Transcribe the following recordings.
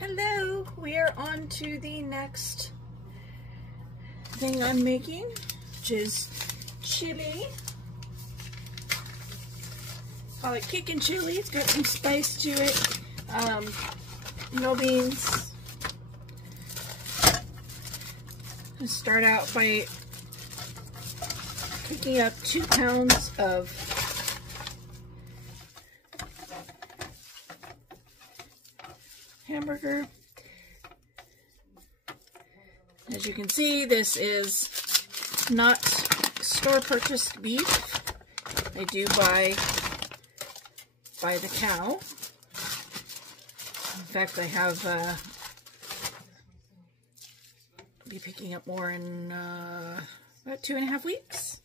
Hello, we are on to the next thing I'm making, which is chili. Call it kickin' chili. It's got some spice to it. No beans. Let's start out by picking up 2 pounds of hamburger. As you can see, this is not store purchased beef. I do buy the cow. In fact, I have be picking up more in about 2.5 weeks.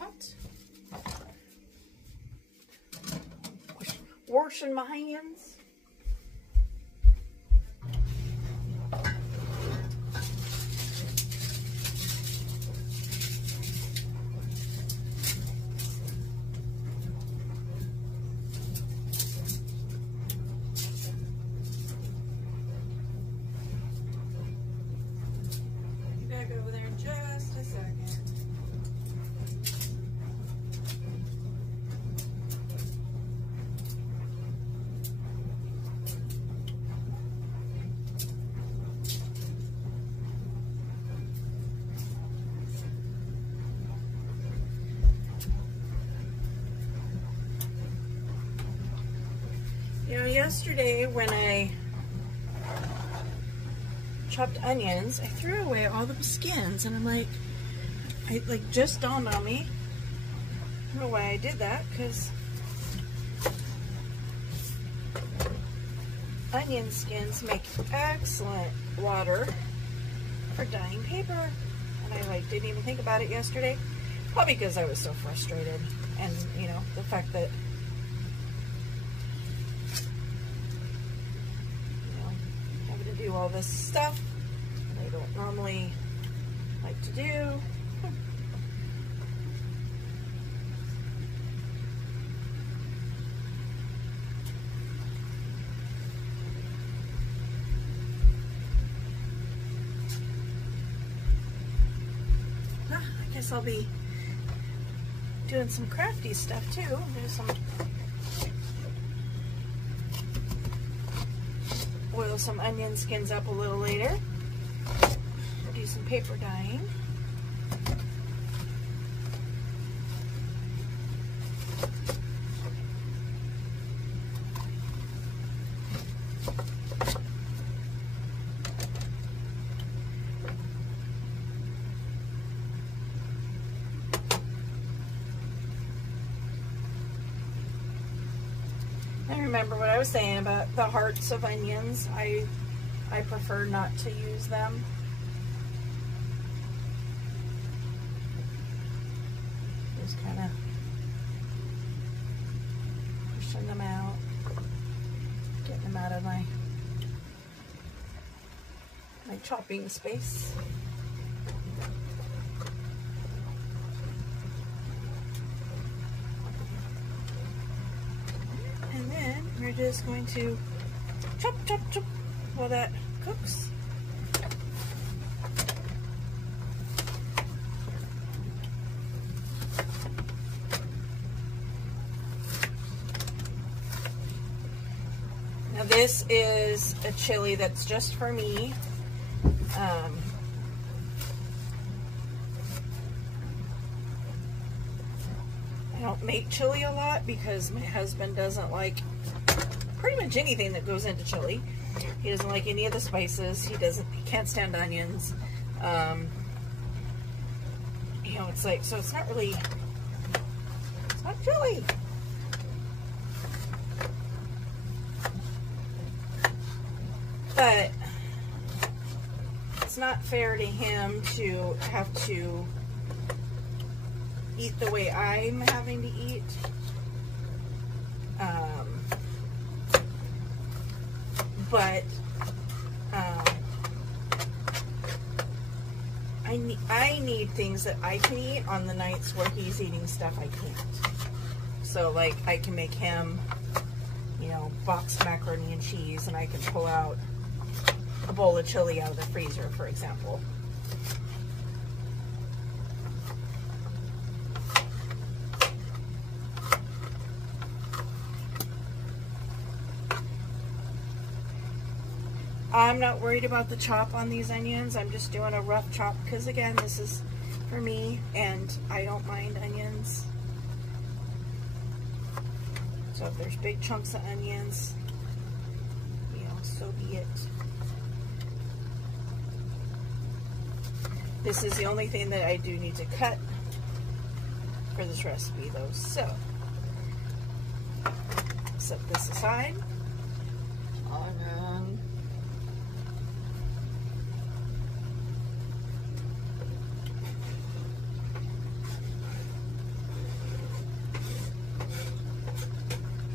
Hot. Washing my hands. Be back over there in just a second. You know, yesterday when I chopped onions, I threw away all the skins, and I'm like, it just dawned on me. I don't know why I did that, because onion skins make excellent water for dyeing paper. And I didn't even think about it yesterday, probably because I was so frustrated, and you know, the fact that do all this stuff that I don't normally like to do. I guess I'll be doing some crafty stuff too. Do some oil some onion skins up a little later. Do some paper dyeing. I remember what I was saying about the hearts of onions. I prefer not to use them. Just kind of pushing them out, getting them out of my chopping space. And then we're just going to chop while that cooks. Now this is a chili that's just for me. I don't make chili a lot because my husband doesn't like pretty much anything that goes into chili. He doesn't like any of the spices. He can't stand onions. You know, it's like, so it's not really, but it's not fair to him to have to eat the way I'm having to eat. But I need things that I can eat on the nights where he's eating stuff I can't. So like I can make him, you know, boxed macaroni and cheese, and I can pull out a bowl of chili out of the freezer, for example. I'm not worried about the chop on these onions. I'm just doing a rough chop because, again, this is for me, and I don't mind onions. So if there's big chunks of onions, you know, so be it. This is the only thing that I do need to cut for this recipe, though. So, set this aside.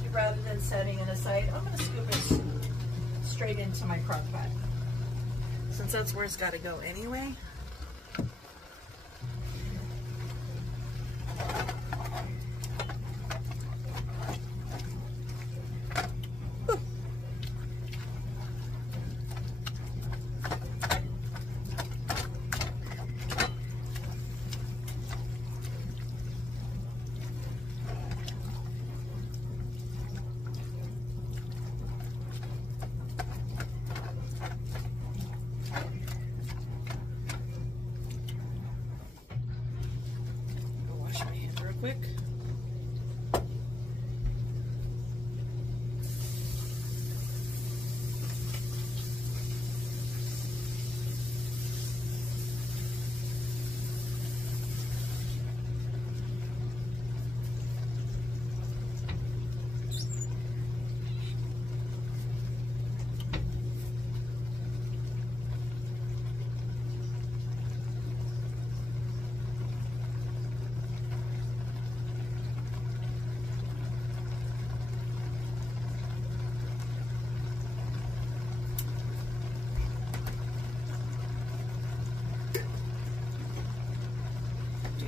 And rather than setting it aside, I'm going to scoop it straight into my crock pot, since that's where it's got to go anyway. Quick.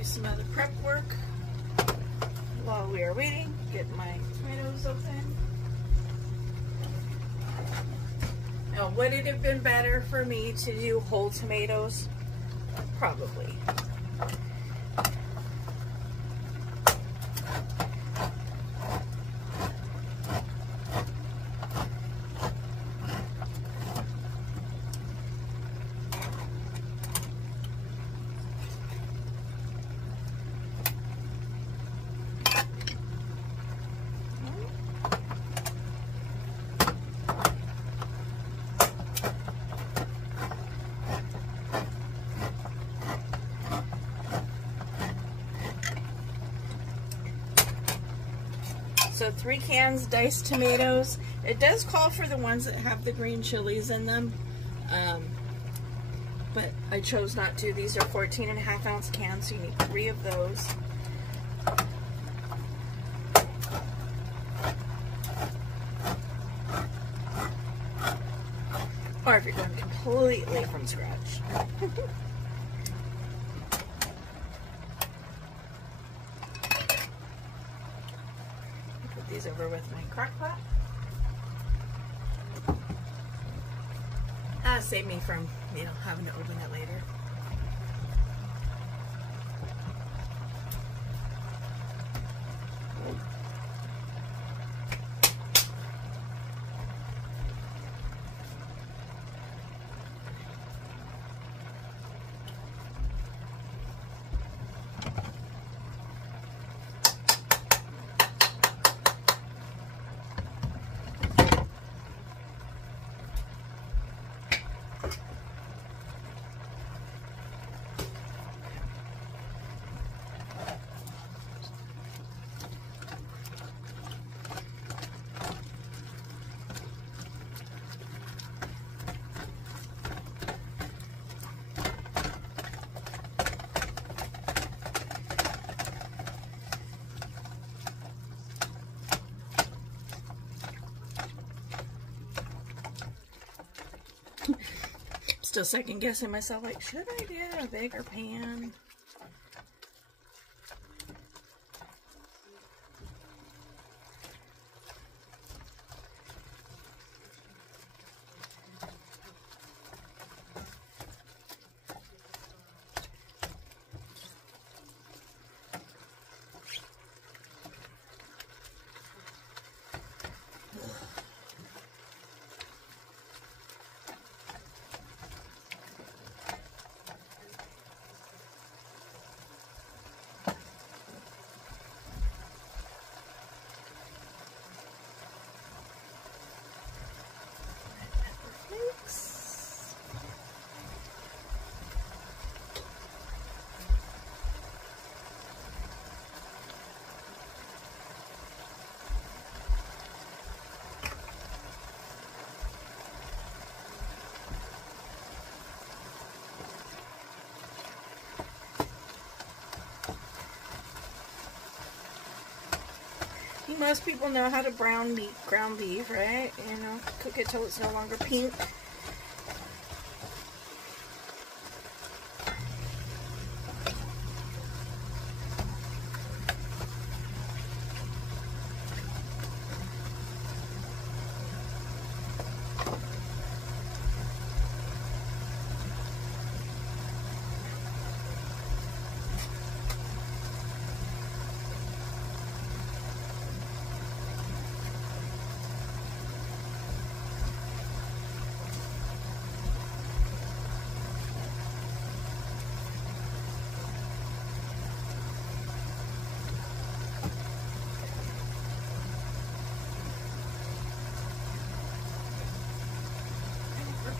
Some other prep work while we are waiting. Get my tomatoes open. Now, would it have been better for me to do whole tomatoes? Probably. So 3 cans diced tomatoes. It does call for the ones that have the green chilies in them, but I chose not to. These are 14.5 ounce cans, so you need 3 of those. Or if you're going completely from scratch. These over with my crock pot. Save me from, you know, having to open it later. still second guessing myself, like, should I get a bigger pan? Most people know how to ground beef, right? You know, cook it till it's no longer pink.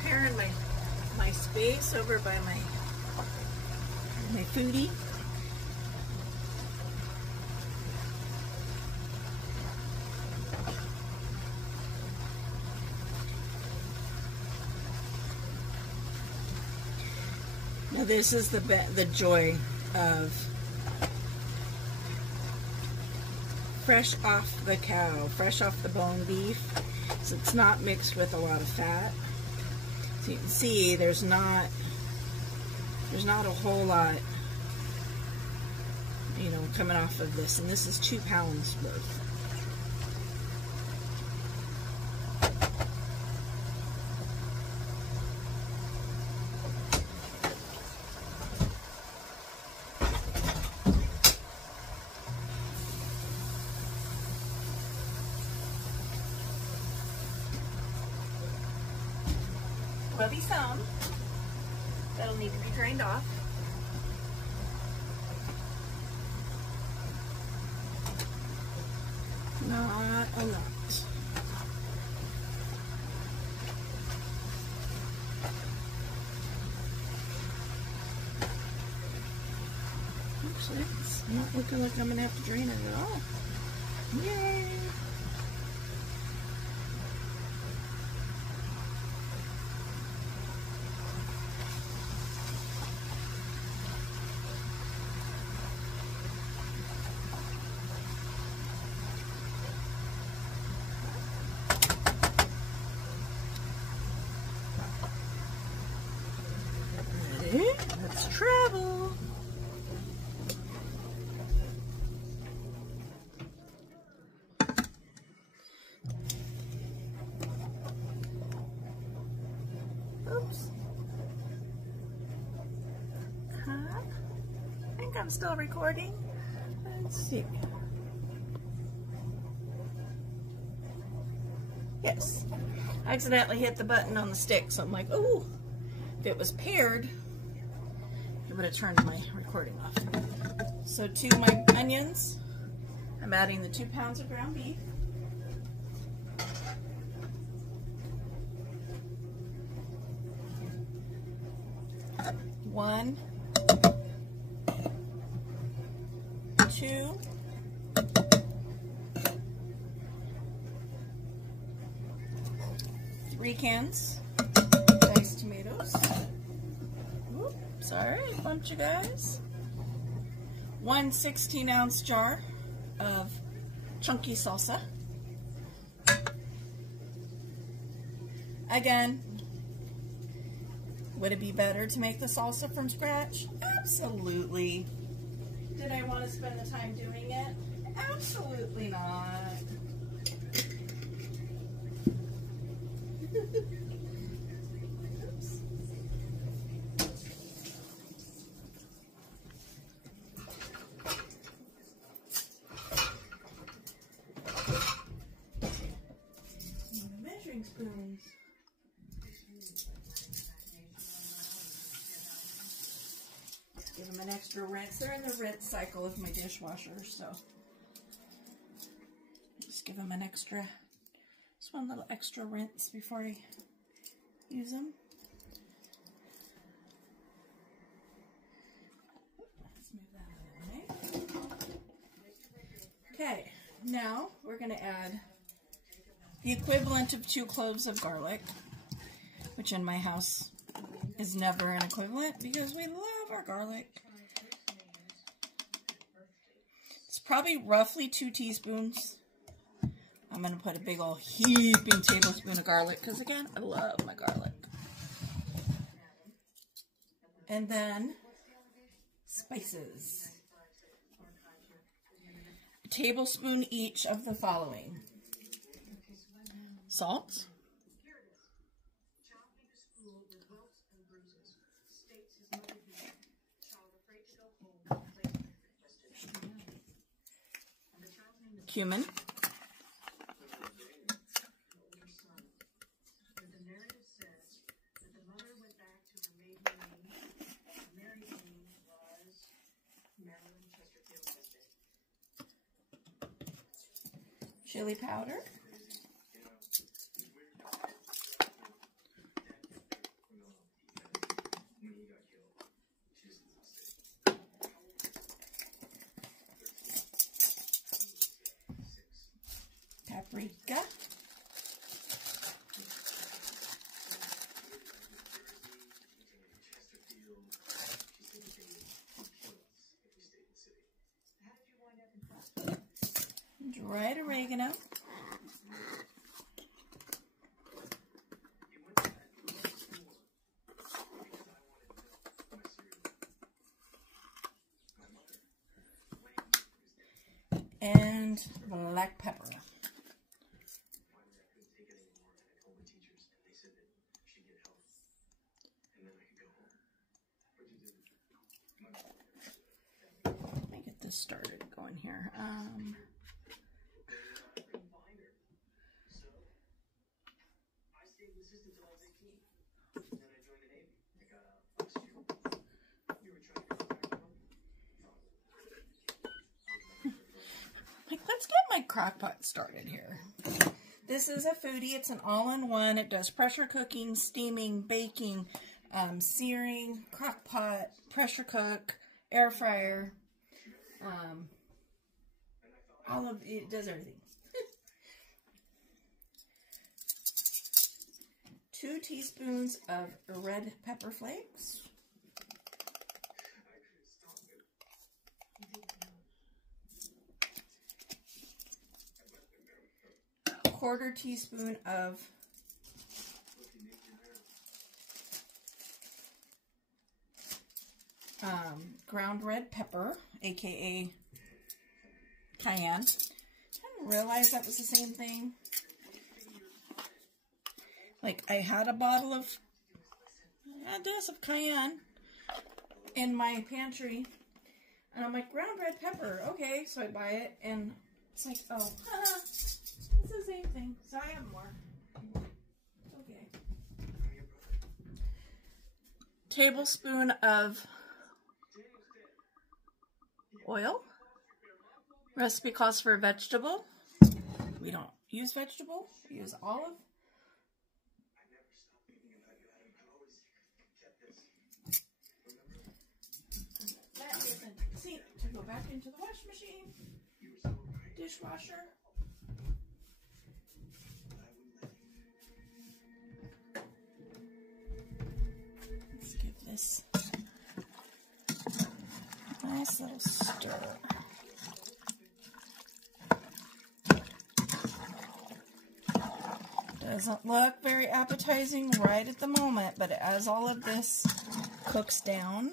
Preparing my space over by my foodie. Now this is the joy of fresh off the cow, fresh off the bone beef. So it's not mixed with a lot of fat. So you can see there's not a whole lot, you know, coming off of this, and this is 2 pounds worth. There'll be some that'll need to be drained off. Not a lot. Actually, it's not looking like I'm going to have to drain it at all. Yay! Let's travel. Oops. I think I'm still recording. Let's see. Yes. I accidentally hit the button on the stick, so I'm like, oh, if it was paired, it would have turned my recording off. So to my onions, I'm adding the 2 pounds of ground beef. One, 2, 3 cans diced tomatoes. Oops, sorry, bumped you guys. 1 16-ounce jar of chunky salsa. Again, Would it be better to make the salsa from scratch? Absolutely. Did I want to spend the time doing it? Absolutely not. Oops. Measuring spoons. Give them an extra rinse. They're in the rinse cycle of my dishwasher, so just give them an extra, just one little extra rinse before I use them. Let's move that out of the way. Okay, now we're going to add the equivalent of 2 cloves of garlic, which in my house is never an equivalent because we love our garlic. It's probably roughly 2 teaspoons. I'm going to put a big old heaping tablespoon of garlic because, again, I love my garlic. And then spices. A tablespoon each of the following. Salt. Cumin. Chili powder. Paprika. Dried oregano. And black pepper. Let me get this started going here. Let's get my crock pot started here. This is a Foodie. It's an all-in-one. It does pressure cooking, steaming, baking, searing, crock pot, pressure cook, air fryer. It does everything. 2 teaspoons of red pepper flakes. 1/4 teaspoon of ground red pepper, aka cayenne. I didn't realize that was the same thing. Like, I had a bottle of, of cayenne in my pantry, and I'm like, ground red pepper, okay, so I buy it, and it's like, oh, it's the same thing, so I have more. Okay. Tablespoon of oil. Recipe calls for vegetable. We don't use vegetable, we use olive. That is a sink to go back into the wash machine, dishwasher. Let's give this a nice little stir. Doesn't look very appetizing right at the moment, but as all of this cooks down,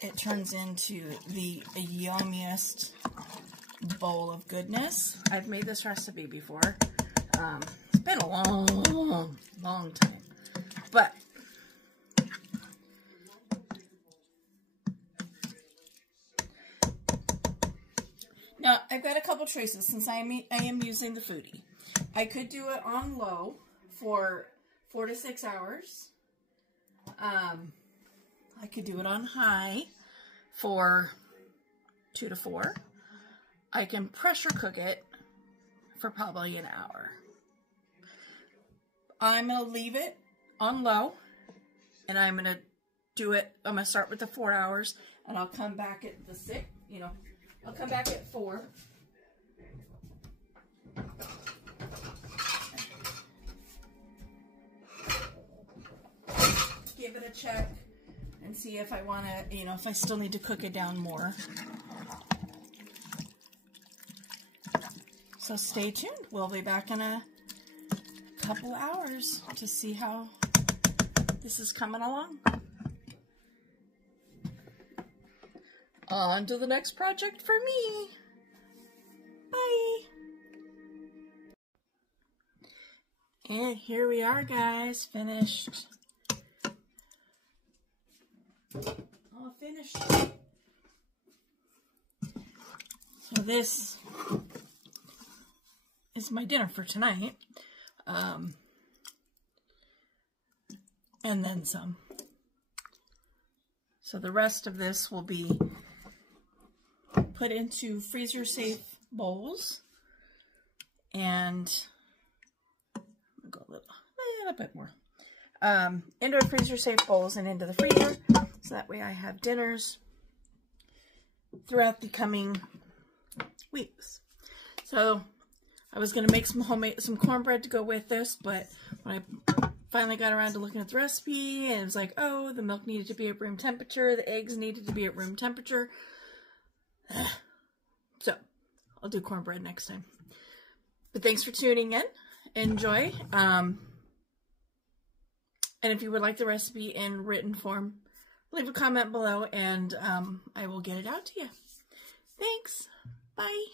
it turns into the yummiest bowl of goodness. I've made this recipe before. It's been a long time. But now I've got a couple choices since I am using the Foodie. I could do it on low for 4 to 6 hours. I could do it on high for 2 to 4. I can pressure cook it for probably an hour. I'm going to leave it on low, and I'm going to do it, I'm going to start with the 4 hours, and I'll come back at the 6, I'll come back at 4. Give it a check and see if I want to, if I still need to cook it down more. So stay tuned. We'll be back in a couple hours to see how this is coming along. On to the next project for me. Bye. And here we are, guys, finished. All finished. So this is my dinner for tonight. And then some. So the rest of this will be put into freezer safe bowls and go a little bit more into a freezer safe bowls and into the freezer, so that way I have dinners throughout the coming weeks. So I was going to make some cornbread to go with this, but when I finally got around to looking at the recipe, and it was like, oh, the milk needed to be at room temperature, the eggs needed to be at room temperature. So I'll do cornbread next time. But thanks for tuning in. Enjoy. And if you would like the recipe in written form, leave a comment below and I will get it out to you. Thanks. Bye.